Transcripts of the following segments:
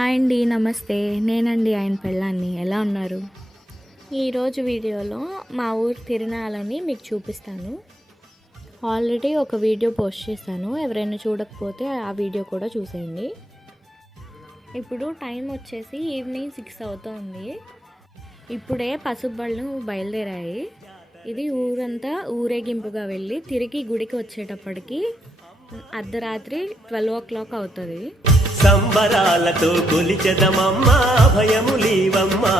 Hi అండి, నమస్తే. నేనండి ఆయన పెళ్ళాన్ని. ఎలా ఉన్నారు? ఈరోజు వీడియోలో మా ఊరు తిరునాళ్ళని మీకు చూపిస్తాను. ఆల్రెడీ ఒక వీడియో పోస్ట్ చేశాను. ఎవరైనా చూడకపోతే ఆ వీడియో కూడా చూసేయండి. ఇప్పుడు టైం వచ్చేసి ఈవినింగ్ 6 అవుతోంది. ఇప్పుడే పసుపు బళ్ళు బయలుదేరాయి. ఇది ఊరంతా ఊరేగింపుగా వెళ్ళి తిరిగి గుడికి వచ్చేటప్పటికి అర్ధరాత్రి 12 o'clock అవుతుంది. సంబరాలతో కొలిచెదమమ్మా భయములీవమ్మా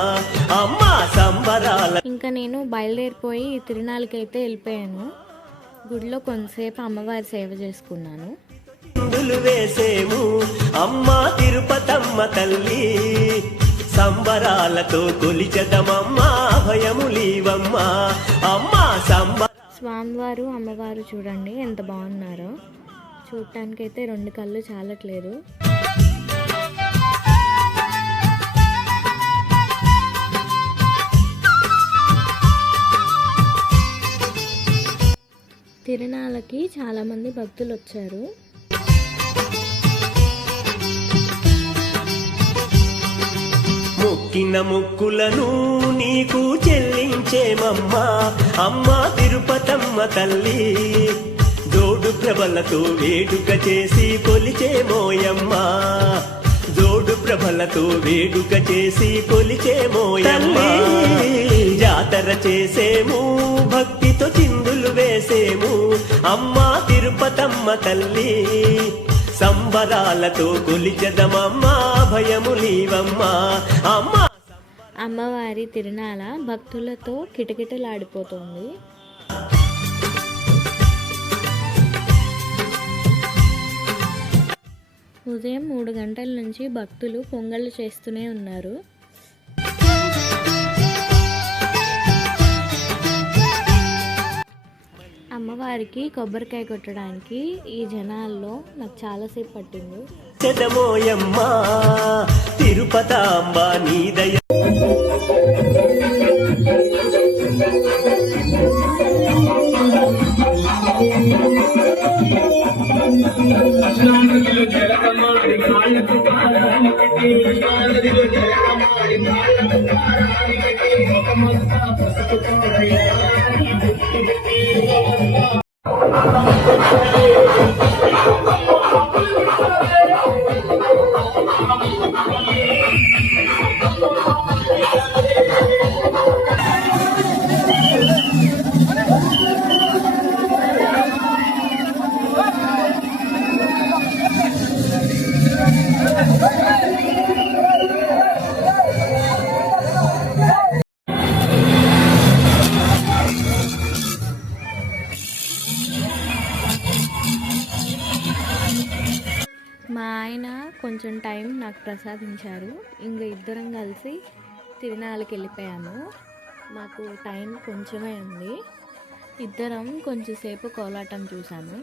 అమ్మా సంబరాల. ఇంకా నేను బయలుదేరిపోయి తిరునాళ్ళకైతే వెళ్ళిపోయాను. గుడిలో కొంతసేపు అమ్మవారి సేవ చేసుకున్నాను. వేసేము అమ్మా తిరుపతమ్మ తల్లి సంబరాలతో కొలిచెదమమ్మా భయములీవమ్మా అమ్మా స్వామివారు అమ్మవారు చూడండి ఎంత బాగున్నారో. చూడటానికైతే 2 కళ్ళు చాలట్లేదు. తిరునాళ్ళకి చాలామంది భక్తులు వచ్చారు. మొక్కిన మొక్కులను నీకు చెల్లించేమమ్మా అమ్మా తిరుపతమ్మ తల్లి జోడు ప్రభలతో వేడుక చేసి కొలిచేమోయమ్మా జోడు ప్రభలతో వేడుక చేసి కొలిచేమోయమ్మా జాతర చేసేము భక్తితో చిందులు వేసేము అమ్మా తిరుపతమ్మ తల్లి సంబరాలతో కొలిచెదమమ్మా భయములీవమ్మా అమ్మా. అమ్మవారి తిరునాళ్ళ భక్తులతో కిటకిటలాడిపోతుంది. ఉదయం 3 గంటల నుంచి భక్తులు పొంగళ్ళు చేస్తూనే ఉన్నారు. అమ్మవారికి కొబ్బరికాయ కొట్టడానికి ఈ జనాల్లో నాకు చాలాసేపు పట్టింది. చెదమోయమ్మా తిరుపతాంబ నీదయ మా ఆయన కొంచెం టైం నాకు ప్రసాదించారు. ఇంకా ఇద్దరం కలిసి తిరునాళ్ళకి వెళ్ళిపోయాము. మాకు టైం కొంచెమే ఉంది. ఇద్దరం కొంచెంసేపు కోలాటం చూసాము.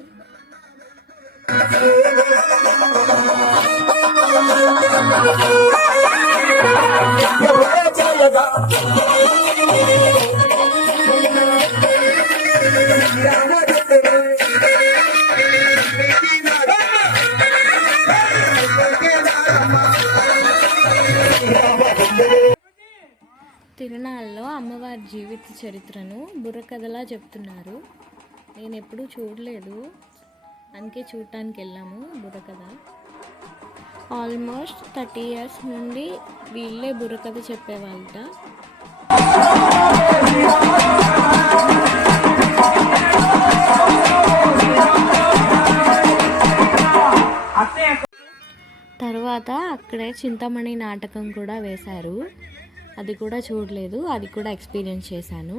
తిరునాళ్ళలో అమ్మవారి జీవిత చరిత్రను బుర్రకథలా చెప్తున్నారు. నేను ఎప్పుడూ చూడలేదు, అందుకే చూడటానికి వెళ్ళాము. బుర్రకథ ఆల్మోస్ట్ 30 years నుండి వీళ్ళే బుర్రకథ చెప్పేవాళ్ళట. తర్వాత అక్కడే చింతామణి నాటకం కూడా వేశారు. అది కూడా చూడలేదు, అది కూడా ఎక్స్పీరియన్స్ చేశాను.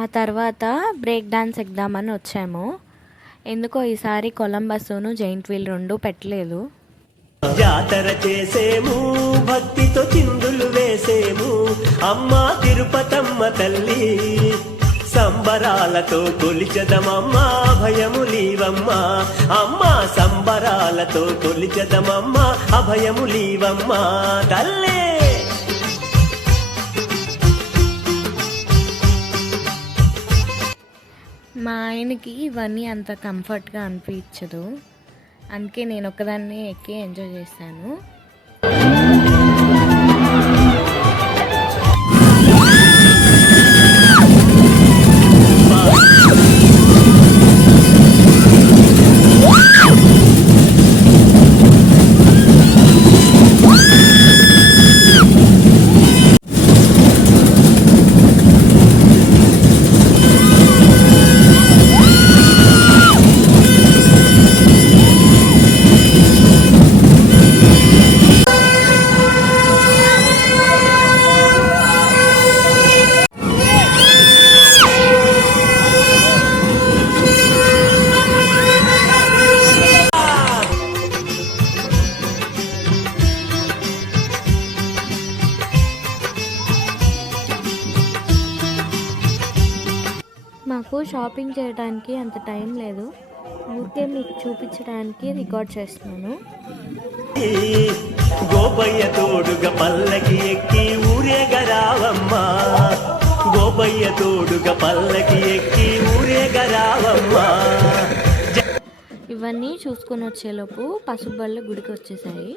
ఆ తర్వాత బ్రేక్ డాన్స్ ఎగ్దామని వచ్చాము. ఎందుకో ఈసారి కొలంబస్ను జైంట్ వీల్ 2 పెట్టలేదు. జాతర చేసేము భక్తితో చిందులు వేసేము అమ్మా తిరుపతమ్మ తల్లి సంబరాలతో కొలిచెదమమ్మా భయములీవమ్మా అమ్మా సంబరాలతో కొలిచెదమమ్మా అభయములీవమ్మా తల్లే. మా ఆయనకి ఇవన్నీ అంత కంఫర్ట్గా అనిపించదు, అందుకే నేను ఒక్కదాన్ని ఎక్కి ఎంజాయ్ చేశాను. మాకు షాపింగ్ చేయడానికి అంత టైం లేదు, ఊరికే మీకు చూపించడానికి రికార్డ్ చేస్తున్నాను. గోపయ్య తోడుగా పల్లకి ఎక్కి ఊరేగరావమ్మా, గోపయ్య తోడుగా పల్లకి ఎక్కి ఊరేగరావమ్మా. ఇవన్నీ చూసుకొని వచ్చేలోపు పసుపు బళ్ళు గుడికి వచ్చేసాయి.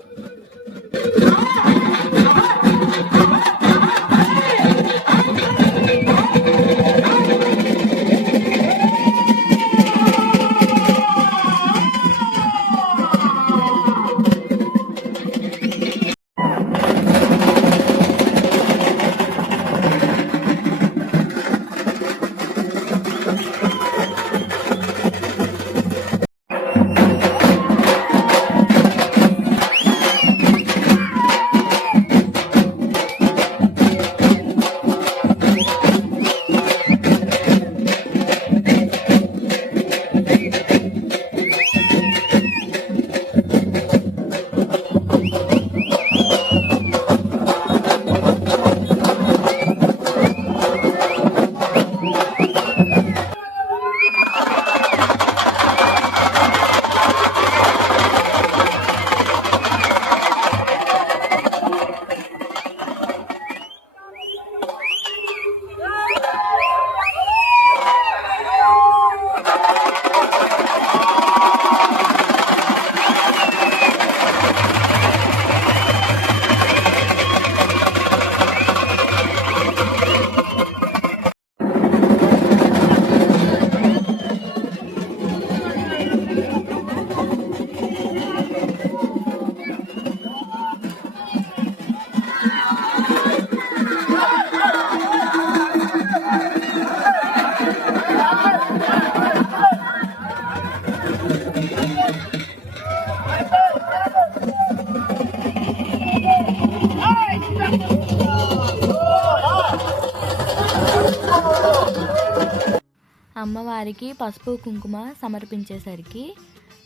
అమ్మవారికి పసుపు కుంకుమ సమర్పించేసరికి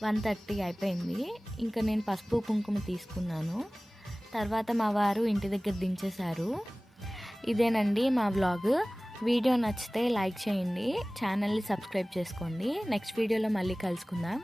1:30 అయిపోయింది. ఇంకా నేను పసుపు కుంకుమ తీసుకున్నాను. తర్వాత మా వారు ఇంటి దగ్గర దించేశారు. ఇదేనండి మా వ్లాగ్. వీడియో నచ్చితే లైక్ చేయండి, ఛానల్ని సబ్స్క్రైబ్ చేసుకోండి. నెక్స్ట్ వీడియోలో మళ్ళీ కలుసుకుందాం.